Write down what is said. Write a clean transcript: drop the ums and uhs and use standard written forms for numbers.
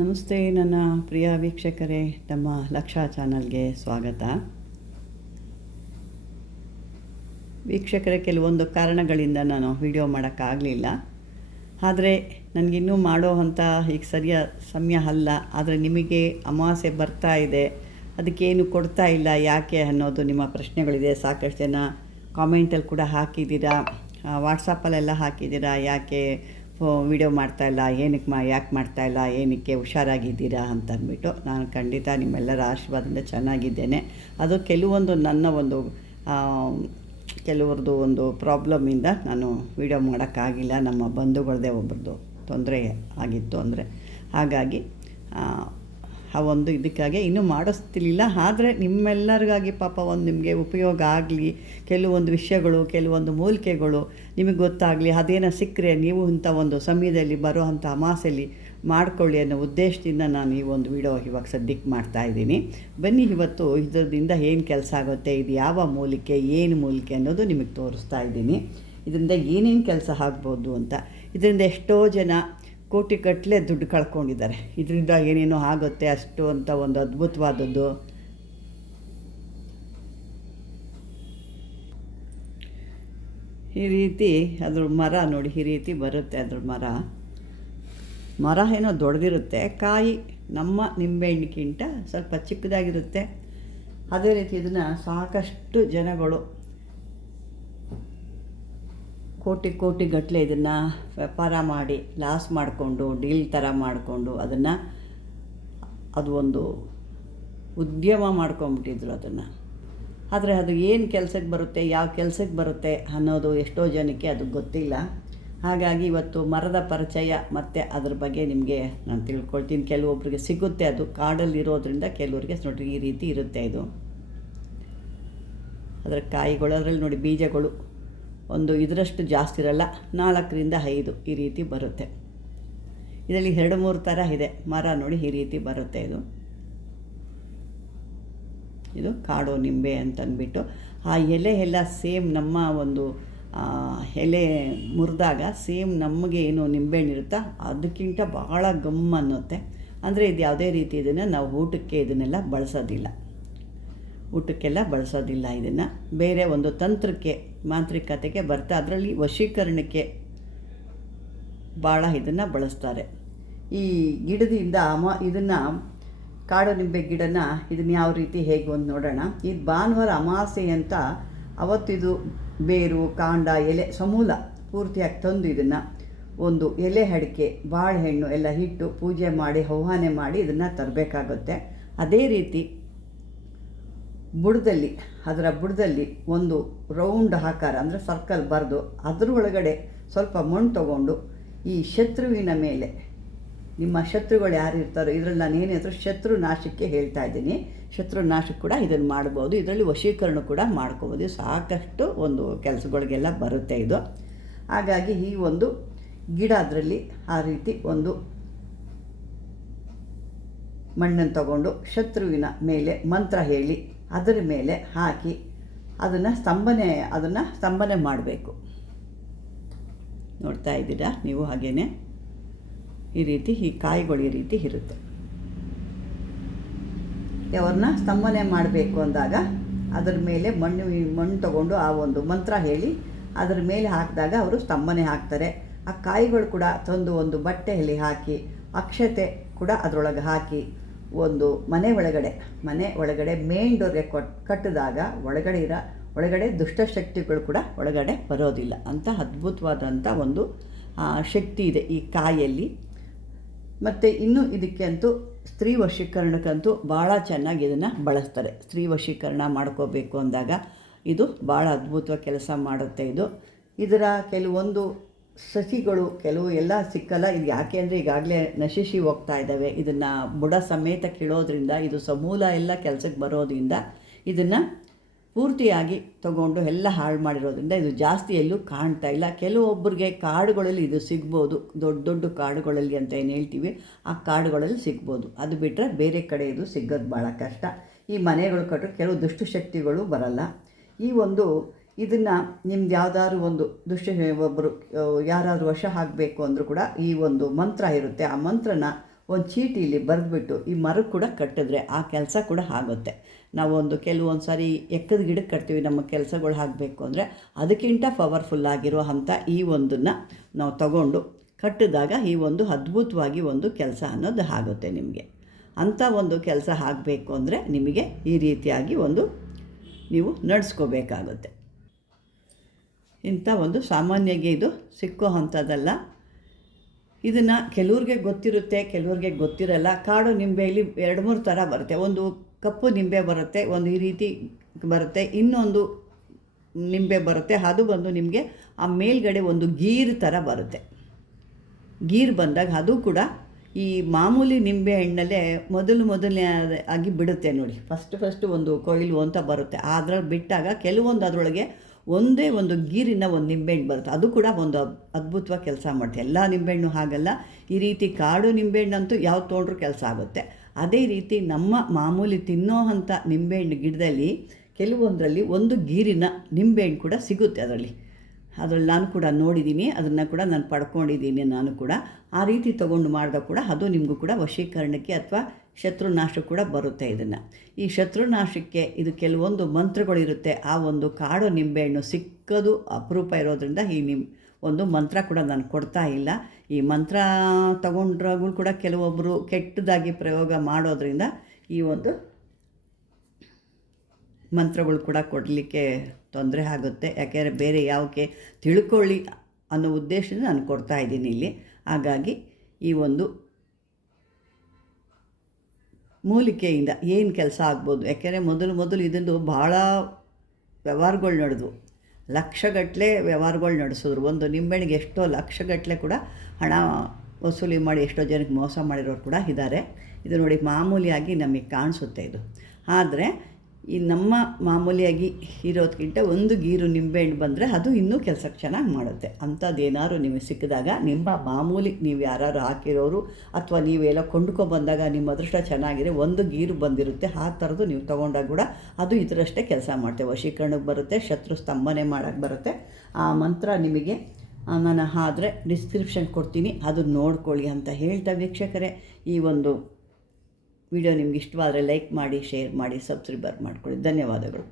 ನಮಸ್ತೆ ನನ್ನ ಪ್ರಿಯ ವೀಕ್ಷಕರೇ, ನಮ್ಮ ಲಕ್ಷ ಚಾನಲ್ಗೆ ಸ್ವಾಗತ. ವೀಕ್ಷಕರೇ, ಕೆಲವೊಂದು ಕಾರಣಗಳಿಂದ ನಾನು ವಿಡಿಯೋ ಮಾಡೋಕ್ಕಾಗಲಿಲ್ಲ. ಆದರೆ ನನಗಿನ್ನೂ ಮಾಡೋ ಅಂಥ ಈಗ ಸರಿಯಾದ ಸಮಯ ಅಲ್ಲ. ಆದರೆ ನಿಮಗೆ ಅಮಾವಾಸ್ಯೆ ಬರ್ತಾ ಇದೆ, ಅದಕ್ಕೇನು ಕೊಡ್ತಾ ಇಲ್ಲ ಯಾಕೆ ಅನ್ನೋದು ನಿಮ್ಮ ಪ್ರಶ್ನೆಗಳಿದೆ. ಸಾಕಷ್ಟು ಜನ ಕಾಮೆಂಟಲ್ಲಿ ಕೂಡ ಹಾಕಿದ್ದೀರಾ, ವಾಟ್ಸಪ್ಪಲ್ಲೆಲ್ಲ ಹಾಕಿದ್ದೀರಾ, ಯಾಕೆ ವಿಡಿಯೋ ಮಾಡ್ತಾಯಿಲ್ಲ, ಯಾಕೆ ಮಾಡ್ತಾಯಿಲ್ಲ, ಏನಕ್ಕೆ ಹುಷಾರಾಗಿದ್ದೀರಾ ಅಂತಂದ್ಬಿಟ್ಟು. ನಾನು ಖಂಡಿತ ನಿಮ್ಮೆಲ್ಲರ ಆಶೀರ್ವಾದದಿಂದ ಚೆನ್ನಾಗಿದ್ದೇನೆ. ಅದು ಕೆಲವೊಂದು ನನ್ನ ಕೆಲವ್ರದ್ದು ಒಂದು ಪ್ರಾಬ್ಲಮ್ಮಿಂದ ನಾನು ವಿಡಿಯೋ ಮಾಡೋಕ್ಕಾಗಿಲ್ಲ. ನಮ್ಮ ಬಂಧುಗಳದ್ದೇ ಒಬ್ಬರದ್ದು ತೊಂದರೆ ಆಗಿತ್ತು. ಹಾಗಾಗಿ ಆ ಒಂದು ಇದಕ್ಕಾಗಿ ಇನ್ನೂ ಮಾಡಿಸ್ತಿರ್ಲಿಲ್ಲ. ಆದರೆ ನಿಮ್ಮೆಲ್ಲರಿಗಾಗಿ ಪಾಪ ನಿಮಗೆ ಉಪಯೋಗ ಆಗಲಿ, ಕೆಲವೊಂದು ವಿಷಯಗಳು, ಕೆಲವೊಂದು ಮೂಲಿಕೆಗಳು ನಿಮಗೆ ಗೊತ್ತಾಗಲಿ, ಅದೇನೋ ಸಿಕ್ಕರೆ ನೀವು ಇಂಥ ಒಂದು ಸಮಯದಲ್ಲಿ ಬರೋ ಅಂಥ ಅಮಾಸೆಯಲ್ಲಿ ಮಾಡಿಕೊಳ್ಳಿ ಅನ್ನೋ ಉದ್ದೇಶದಿಂದ ನಾನು ಈ ಒಂದು ವಿಡಿಯೋ ಇವಾಗ ಸದ್ಯಕ್ಕೆ ಮಾಡ್ತಾಯಿದ್ದೀನಿ. ಬನ್ನಿ, ಇವತ್ತು ಇದರಿಂದ ಏನು ಕೆಲಸ ಆಗುತ್ತೆ, ಇದು ಯಾವ ಮೂಲಿಕೆ, ಏನು ಮೂಲಿಕೆ ಅನ್ನೋದು ನಿಮಗೆ ತೋರಿಸ್ತಾ ಇದ್ದೀನಿ. ಇದರಿಂದ ಏನೇನು ಕೆಲಸ ಆಗ್ಬೋದು ಅಂತ. ಇದರಿಂದ ಎಷ್ಟೋ ಜನ ಕೋಟಿಗಟ್ಟಲೆ ದುಡ್ಡು ಕಳ್ಕೊಂಡಿದ್ದಾರೆ. ಇದರಿಂದ ಏನೇನೋ ಆಗುತ್ತೆ ಅಷ್ಟು ಅಂತ ಒಂದು ಅದ್ಭುತವಾದದ್ದು. ಈ ರೀತಿ ಅದ್ರ ಮರ ನೋಡಿ, ಈ ರೀತಿ ಬರುತ್ತೆ. ಅದ್ರ ಮರ ಏನೋ ದೊಡ್ಡದಿರುತ್ತೆ, ಕಾಯಿ ನಮ್ಮ ನಿಂಬೆಹಣ್ಣಿಗಿಂತ ಸ್ವಲ್ಪ ಚಿಕ್ಕದಾಗಿರುತ್ತೆ. ಅದೇ ರೀತಿ ಇದನ್ನು ಸಾಕಷ್ಟು ಜನಗಳು ಕೋಟಿ ಗಟ್ಟಲೆ ಇದನ್ನು ವ್ಯಾಪಾರ ಮಾಡಿ ಲಾಸ್ ಮಾಡಿಕೊಂಡು, ಡೀಲ್ ಥರ ಮಾಡಿಕೊಂಡು ಅದು ಒಂದು ಉದ್ಯಮ ಮಾಡ್ಕೊಂಬಿಟ್ಟಿದ್ರು ಅದನ್ನು. ಆದರೆ ಅದು ಏನು ಕೆಲಸಕ್ಕೆ ಬರುತ್ತೆ, ಯಾವ ಕೆಲಸಕ್ಕೆ ಬರುತ್ತೆ ಅನ್ನೋದು ಎಷ್ಟೋ ಜನಕ್ಕೆ ಅದು ಗೊತ್ತಿಲ್ಲ. ಹಾಗಾಗಿ ಇವತ್ತು ಮರದ ಪರಿಚಯ ಮತ್ತು ಅದ್ರ ಬಗ್ಗೆ ನಿಮಗೆ ನಾನು ತಿಳ್ಕೊಳ್ತೀನಿ. ಕೆಲವೊಬ್ಬರಿಗೆ ಸಿಗುತ್ತೆ, ಅದು ಕಾಡಲ್ಲಿರೋದ್ರಿಂದ ಕೆಲವರಿಗೆ ನೋಡಿರಿ ಈ ರೀತಿ ಇರುತ್ತೆ. ಇದು ಅದರ ಕಾಯಿಗಳು, ಅದರಲ್ಲಿ ನೋಡಿ ಬೀಜಗಳು ಒಂದು ಇದರಷ್ಟು ಜಾಸ್ತಿ ಇರಲ್ಲ, 4ರಿಂದ 5 ಈ ರೀತಿ ಬರುತ್ತೆ. ಇದರಲ್ಲಿ 2-3 ಥರ ಇದೆ ಮರ ನೋಡಿ, ಈ ರೀತಿ ಬರುತ್ತೆ. ಇದು ಕಾಡು ನಿಂಬೆ ಅಂತಂದ್ಬಿಟ್ಟು. ಆ ಎಲೆ ಎಲ್ಲ ಸೇಮ್ ನಮ್ಮ ಒಂದು ಎಲೆ ಮುರಿದಾಗ ಸೇಮ್ ನಮಗೆ ಏನು ನಿಂಬೆಹಣ್ಣಿರುತ್ತೋ ಅದಕ್ಕಿಂತ ಭಾಳ ಗಮ್ ಅನ್ನುತ್ತೆ. ಅಂದರೆ ಇದು ಯಾವುದೇ ರೀತಿ ಇದನ್ನು ನಾವು ಊಟಕ್ಕೆ ಇದನ್ನೆಲ್ಲ ಬಳಸೋದಿಲ್ಲ, ಇದನ್ನು ಬೇರೆ ಒಂದು ತಂತ್ರಕ್ಕೆ, ಮಾಂತ್ರಿಕತೆಗೆ ಬರ್ತಾ, ಅದರಲ್ಲಿ ವಶೀಕರಣಕ್ಕೆ ಭಾಳ ಇದನ್ನು ಬಳಸ್ತಾರೆ. ಈ ಗಿಡದಿಂದ ಇದನ್ನು ಕಾಡು ನಿಂಬೆ ಗಿಡನ ಇದನ್ನು ಯಾವ ರೀತಿ ಹೇಗೆ ಒಂದು ನೋಡೋಣ. ಇದು ಭಾನುವಾರ ಅಮಾವಾಸ್ಯೆ ಅಂತ ಅವತ್ತಿದು ಬೇರು, ಕಾಂಡ, ಎಲೆ ಸಮೂಲ ಪೂರ್ತಿಯಾಗಿ ತಂದು ಇದನ್ನು ಒಂದು ಎಲೆ, ಅಡಿಕೆ, ಬಾಳೆಹಣ್ಣು ಎಲ್ಲ ಇಟ್ಟು ಪೂಜೆ ಮಾಡಿ ಆಹ್ವಾನ ಮಾಡಿ ಇದನ್ನು ತರಬೇಕಾಗುತ್ತೆ. ಅದೇ ರೀತಿ ಅದರ ಬುಡದಲ್ಲಿ ಒಂದು ರೌಂಡ್ ಆಕಾರ ಅಂದರೆ ಸರ್ಕಲ್ ಬರೆದು ಅದ್ರ ಒಳಗಡೆ ಸ್ವಲ್ಪ ಮಣ್ಣು ತಗೊಂಡು ಈ ಶತ್ರುವಿನ ಮೇಲೆ, ನಿಮ್ಮ ಶತ್ರುಗಳು ಯಾರು ಇರ್ತಾರೋ, ಇದರಲ್ಲಿ ನಾನು ಏನಾದರೂ ಶತ್ರು ನಾಶಕ್ಕೆ ಹೇಳ್ತಾ ಇದ್ದೀನಿ, ಶತ್ರು ನಾಶಕ್ಕೆ ಕೂಡ ಇದನ್ನು ಮಾಡ್ಬೋದು. ಇದರಲ್ಲಿ ವಶೀಕರಣ ಕೂಡ ಮಾಡ್ಕೋಬೋದು. ಸಾಕಷ್ಟು ಒಂದು ಕೆಲಸಗಳಿಗೆಲ್ಲ ಬರುತ್ತೆ ಇದು. ಹಾಗಾಗಿ ಈ ಒಂದು ಗಿಡ ಅದರಲ್ಲಿ ಆ ರೀತಿ ಒಂದು ಮಣ್ಣನ್ನು ತಗೊಂಡು ಶತ್ರುವಿನ ಮೇಲೆ ಮಂತ್ರ ಹೇಳಿ ಅದರ ಮೇಲೆ ಹಾಕಿ ಅದನ್ನು ಸ್ತಂಭನೆ ಮಾಡಬೇಕು. ನೋಡ್ತಾ ಇದ್ದೀರಾ ನೀವು, ಹಾಗೇನೆ ಈ ರೀತಿ ಈ ಕಾಯಿಗಳು ಈ ರೀತಿ ಇರುತ್ತೆ. ಅವ್ರನ್ನ ಸ್ತಂಭನೆ ಮಾಡಬೇಕು ಅಂದಾಗ ಅದರ ಮೇಲೆ ಮಣ್ಣು ತಗೊಂಡು ಆ ಒಂದು ಮಂತ್ರ ಹೇಳಿ ಅದರ ಮೇಲೆ ಹಾಕಿದಾಗ ಅವರು ಸ್ತಂಭನೆ ಹಾಕ್ತಾರೆ. ಆ ಕಾಯಿಗಳು ಕೂಡ ತಂದು ಒಂದು ಬಟ್ಟೆಯಲ್ಲಿ ಹಾಕಿ, ಅಕ್ಷತೆ ಕೂಡ ಅದರೊಳಗೆ ಹಾಕಿ, ಒಂದು ಮನೆ ಒಳಗಡೆ ಮೇನ್ ಡೋರ್ಗೆ ಕಟ್ಟಿದಾಗ ಒಳಗಡೆ ದುಷ್ಟಶಕ್ತಿಗಳು ಕೂಡ ಒಳಗಡೆ ಬರೋದಿಲ್ಲ ಅಂತ ಅದ್ಭುತವಾದಂಥ ಒಂದು ಶಕ್ತಿ ಇದೆ ಈ ಕಾಯಲ್ಲಿ. ಮತ್ತು ಇನ್ನು ಇದಕ್ಕೆ ಅಂತೂ ಸ್ತ್ರೀ ವಶೀಕರಣಕ್ಕಂತೂ ಭಾಳ ಚೆನ್ನಾಗಿ ಇದನ್ನು ಬಳಸ್ತಾರೆ. ಸ್ತ್ರೀ ವಶೀಕರಣ ಮಾಡ್ಕೋಬೇಕು ಅಂದಾಗ ಇದು ಭಾಳ ಅದ್ಭುತವಾಗಿ ಕೆಲಸ ಮಾಡುತ್ತೆ. ಇದರ ಕೆಲವೊಂದು ಸಸಿಗಳು ಕೆಲವು ಎಲ್ಲ ಸಿಕ್ಕಲ್ಲ. ಇದು ಯಾಕೆ ಅಂದರೆ ಈಗಾಗಲೇ ನಶಿಸಿ ಹೋಗ್ತಾ ಇದ್ದಾವೆ. ಇದನ್ನು ಬುಡ ಸಮೇತ ಕೀಳೋದ್ರಿಂದ, ಇದು ಸಮೂಲ ಎಲ್ಲ ಕೆಲಸಕ್ಕೆ ಬರೋದ್ರಿಂದ ಇದನ್ನು ಪೂರ್ತಿಯಾಗಿ ತಗೊಂಡು ಎಲ್ಲ ಹಾಳು ಮಾಡಿರೋದ್ರಿಂದ ಇದು ಜಾಸ್ತಿ ಎಲ್ಲೂ ಕಾಣ್ತಾ ಇಲ್ಲ. ಕೆಲವೊಬ್ಬರಿಗೆ ಕಾಡುಗಳಲ್ಲಿ ಇದು ಸಿಗ್ಬೋದು, ದೊಡ್ಡ ಕಾಡುಗಳಲ್ಲಿ ಅಂತ ಏನು ಹೇಳ್ತೀವಿ, ಆ ಕಾಡುಗಳಲ್ಲಿ ಸಿಗ್ಬೋದು. ಅದು ಬಿಟ್ಟರೆ ಬೇರೆ ಕಡೆ ಇದು ಸಿಗೋದು ಭಾಳ ಕಷ್ಟ. ಈ ಮನೆಗಳು ಕಟ್ಟೋ ಕೆಲವು ದುಷ್ಟಶಕ್ತಿಗಳು ಬರಲ್ಲ. ಈ ಒಂದು ಇದನ್ನು ನಿಮ್ದು ಯಾವುದಾದ್ರು ಒಂದು ಒಬ್ಬರು ಯಾರಾದರೂ ವಶ ಆಗಬೇಕು ಅಂದರೂ ಕೂಡ ಈ ಒಂದು ಮಂತ್ರ ಇರುತ್ತೆ. ಆ ಮಂತ್ರನ ಒಂದು ಚೀಟಿಲಿ ಬರೆದ್ಬಿಟ್ಟು ಈ ಮರಕ್ಕೆ ಕೂಡ ಕಟ್ಟಿದ್ರೆ ಆ ಕೆಲಸ ಕೂಡ ಆಗುತ್ತೆ. ನಾವೊಂದು ಕೆಲವೊಂದು ಸಾರಿ ಎಕ್ಕದ ಗಿಡಕ್ಕೆ ಕಟ್ತೀವಿ, ನಮ್ಮ ಕೆಲಸಗಳು ಆಗಬೇಕು ಅಂದರೆ ಅದಕ್ಕಿಂತ ಪವರ್ಫುಲ್ಲಾಗಿರೋ ಅಂಥ ಈ ಒಂದನ್ನು ನಾವು ತಗೊಂಡು ಕಟ್ಟಿದಾಗ ಈ ಒಂದು ಅದ್ಭುತವಾಗಿ ಒಂದು ಕೆಲಸ ಅನ್ನೋದು ಆಗುತ್ತೆ ನಿಮಗೆ. ಅಂಥ ಒಂದು ಕೆಲಸ ಆಗಬೇಕು ಅಂದರೆ ನಿಮಗೆ ಈ ರೀತಿಯಾಗಿ ಒಂದು ನೀವು ನಡೆಸ್ಕೋಬೇಕಾಗುತ್ತೆ. ಇಂಥ ಒಂದು ಸಾಮಾನ್ಯಗೆ ಇದು ಸಿಕ್ಕೋ ಅಂಥದ್ದಲ್ಲ. ಇದನ್ನು ಕೆಲವ್ರಿಗೆ ಗೊತ್ತಿರುತ್ತೆ, ಕೆಲವ್ರಿಗೆ ಗೊತ್ತಿರಲ್ಲ. ಕಾಡು ನಿಂಬೆಯಲ್ಲಿ 2-3 ಥರ ಬರುತ್ತೆ. ಒಂದು ಕಪ್ಪು ನಿಂಬೆ ಬರುತ್ತೆ, ಒಂದು ಈ ರೀತಿ ಬರುತ್ತೆ, ಇನ್ನೊಂದು ನಿಂಬೆ ಬರುತ್ತೆ. ಅದು ಬಂದು ನಿಮಗೆ ಆ ಮೇಲ್ಗಡೆ ಒಂದು ಗೀರು ಥರ ಬರುತ್ತೆ. ಗೀರು ಬಂದಾಗ ಅದು ಕೂಡ ಈ ಮಾಮೂಲಿ ನಿಂಬೆ ಹಣ್ಣಲ್ಲೇ ಮೊದಲನೇ ಆಗಿ ಬಿಡುತ್ತೆ ನೋಡಿ. ಫಸ್ಟು ಒಂದು ಕೊಯ್ಲು ಅಂತ ಬರುತ್ತೆ. ಅದ್ರಲ್ಲಿ ಬಿಟ್ಟಾಗ ಕೆಲವೊಂದು ಅದರೊಳಗೆ ಒಂದೇ ಒಂದು ಗೀರಿನ ಒಂದು ನಿಂಬೆಹಣ್ಣು ಬರುತ್ತೆ. ಅದು ಕೂಡ ಒಂದು ಅದ್ಭುತವಾಗಿ ಕೆಲಸ ಮಾಡುತ್ತೆ. ಎಲ್ಲ ನಿಂಬೆಹಣ್ಣು ಹಾಗಲ್ಲ. ಈ ರೀತಿ ಕಾಡು ನಿಂಬೆಹಣ್ಣಂತೂ ಯಾವ ತೊಗೊಂಡ್ರೂ ಕೆಲಸ ಆಗುತ್ತೆ. ಅದೇ ರೀತಿ ನಮ್ಮ ಮಾಮೂಲಿ ತಿನ್ನೋ ಅಂಥ ನಿಂಬೆಹಣ್ಣು ಗಿಡದಲ್ಲಿ ಕೆಲವೊಂದರಲ್ಲಿ ಒಂದು ಗೀರಿನ ನಿಂಬೆಹಣ್ಣು ಕೂಡ ಸಿಗುತ್ತೆ. ಅದರಲ್ಲಿ ನಾನು ಕೂಡ ನೋಡಿದ್ದೀನಿ, ಅದನ್ನು ಕೂಡ ನಾನು ಪಡ್ಕೊಂಡಿದ್ದೀನಿ. ನಾನು ಕೂಡ ಆ ರೀತಿ ತೊಗೊಂಡು ಮಾಡಿದಾಗ ಕೂಡ ಅದು ನಿಮಗೂ ಕೂಡ ವಶೀಕರಣಕ್ಕೆ ಅಥವಾ ಶತ್ರುನಾಶಕ್ಕೆ ಕೂಡ ಬರುತ್ತೆ. ಈ ಶತ್ರುನಾಶಕ್ಕೆ ಇದು ಕೆಲವೊಂದು ಮಂತ್ರಗಳಿರುತ್ತೆ. ಆ ಒಂದು ಕಾಡು ನಿಂಬೆಹಣ್ಣು ಸಿಕ್ಕೋದು ಅಪರೂಪ ಇರೋದ್ರಿಂದ ಈ ಒಂದು ಮಂತ್ರ ಕೂಡ ನಾನು ಕೊಡ್ತಾ ಇಲ್ಲ. ಈ ಮಂತ್ರ ತಗೊಂಡ್ರಾಗೂ ಕೂಡ ಕೆಲವೊಬ್ಬರು ಕೆಟ್ಟದಾಗಿ ಪ್ರಯೋಗ ಮಾಡೋದ್ರಿಂದ ಈ ಒಂದು ಮಂತ್ರಗಳು ಕೂಡ ಕೊಡಲಿಕ್ಕೆ ತೊಂದರೆ ಆಗುತ್ತೆ. ಯಾಕೆಂದರೆ ಬೇರೆ ಯಾವಕ್ಕೆ ತಿಳ್ಕೊಳ್ಳಿ ಅನ್ನೋ ಉದ್ದೇಶದಿಂದ ನಾನು ಕೊಡ್ತಾ ಇದ್ದೀನಿ ಇಲ್ಲಿ. ಹಾಗಾಗಿ ಈ ಒಂದು ಮೂಲಿಕೆಯಿಂದ ಏನು ಕೆಲಸ ಆಗ್ಬೋದು. ಯಾಕೆಂದರೆ ಮೊದಲು ಇದೊಂದು ಭಾಳ ವ್ಯವಹಾರಗಳು ನಡೆದು ಲಕ್ಷಗಟ್ಟಲೆ ವ್ಯವಹಾರಗಳು ನಡೆಸಿದ್ರು. ಒಂದು ನಿಂಬೆಹಣ್ಣಿಗೆ ಎಷ್ಟೋ ಲಕ್ಷಗಟ್ಟಲೆ ಕೂಡ ಹಣ ವಸೂಲಿ ಮಾಡಿ ಎಷ್ಟೋ ಜನಕ್ಕೆ ಮೋಸ ಮಾಡಿರೋರು ಕೂಡ ಇದ್ದಾರೆ. ಇದು ನೋಡಿ ಮಾಮೂಲಿಯಾಗಿ ನಮಗೆ ಕಾಣಿಸುತ್ತೆ ಇದು. ಆದರೆ ಈ ನಮ್ಮ ಮಾಮೂಲಿಯಾಗಿ ಇರೋದಕ್ಕಿಂತ ಒಂದು ಗೀರು ನಿಂಬೆಹಣ್ಣು ಬಂದರೆ ಅದು ಇನ್ನೂ ಕೆಲಸಕ್ಕೆ ಚೆನ್ನಾಗಿ ಮಾಡುತ್ತೆ. ಅಂಥದ್ದೇನಾದ್ರು ನಿಮಗೆ ಸಿಕ್ಕಿದಾಗ ನಿಮ್ಮ ಮಾಮೂಲಿ ನೀವು ಯಾರು ಹಾಕಿರೋರು ಅಥವಾ ನೀವೆಲ್ಲ ಕೊಂಡ್ಕೊಬಂದಾಗ ನಿಮ್ಮ ಅದೃಷ್ಟ ಚೆನ್ನಾಗಿದೆ ಒಂದು ಗೀರು ಬಂದಿರುತ್ತೆ. ಆ ಥರದ್ದು ನೀವು ತೊಗೊಂಡಾಗ ಕೂಡ ಅದು ಇದರಷ್ಟೇ ಕೆಲಸ ಮಾಡುತ್ತೆ. ವಶೀಕರಣಕ್ಕೆ ಬರುತ್ತೆ, ಶತ್ರು ಸ್ತಂಭನೆ ಮಾಡೋಕ್ಕೆ ಬರುತ್ತೆ. ಆ ಮಂತ್ರ ನಿಮಗೆ ನಾನು ಆದರೆ ಡಿಸ್ಕ್ರಿಪ್ಷನ್ ಕೊಡ್ತೀನಿ, ಅದು ನೋಡ್ಕೊಳ್ಳಿ ಅಂತ ಹೇಳ್ತಾ ವೀಕ್ಷಕರೇ, ಈ ಒಂದು ವಿಡಿಯೋ ನಿಮ್ಗೆ ಇಷ್ಟವಾದರೆ ಲೈಕ್ ಮಾಡಿ, ಶೇರ್ ಮಾಡಿ, ಸಬ್ಸ್ಕ್ರೈಬರ್ ಮಾಡ್ಕೊಳ್ಳಿ. ಧನ್ಯವಾದಗಳು.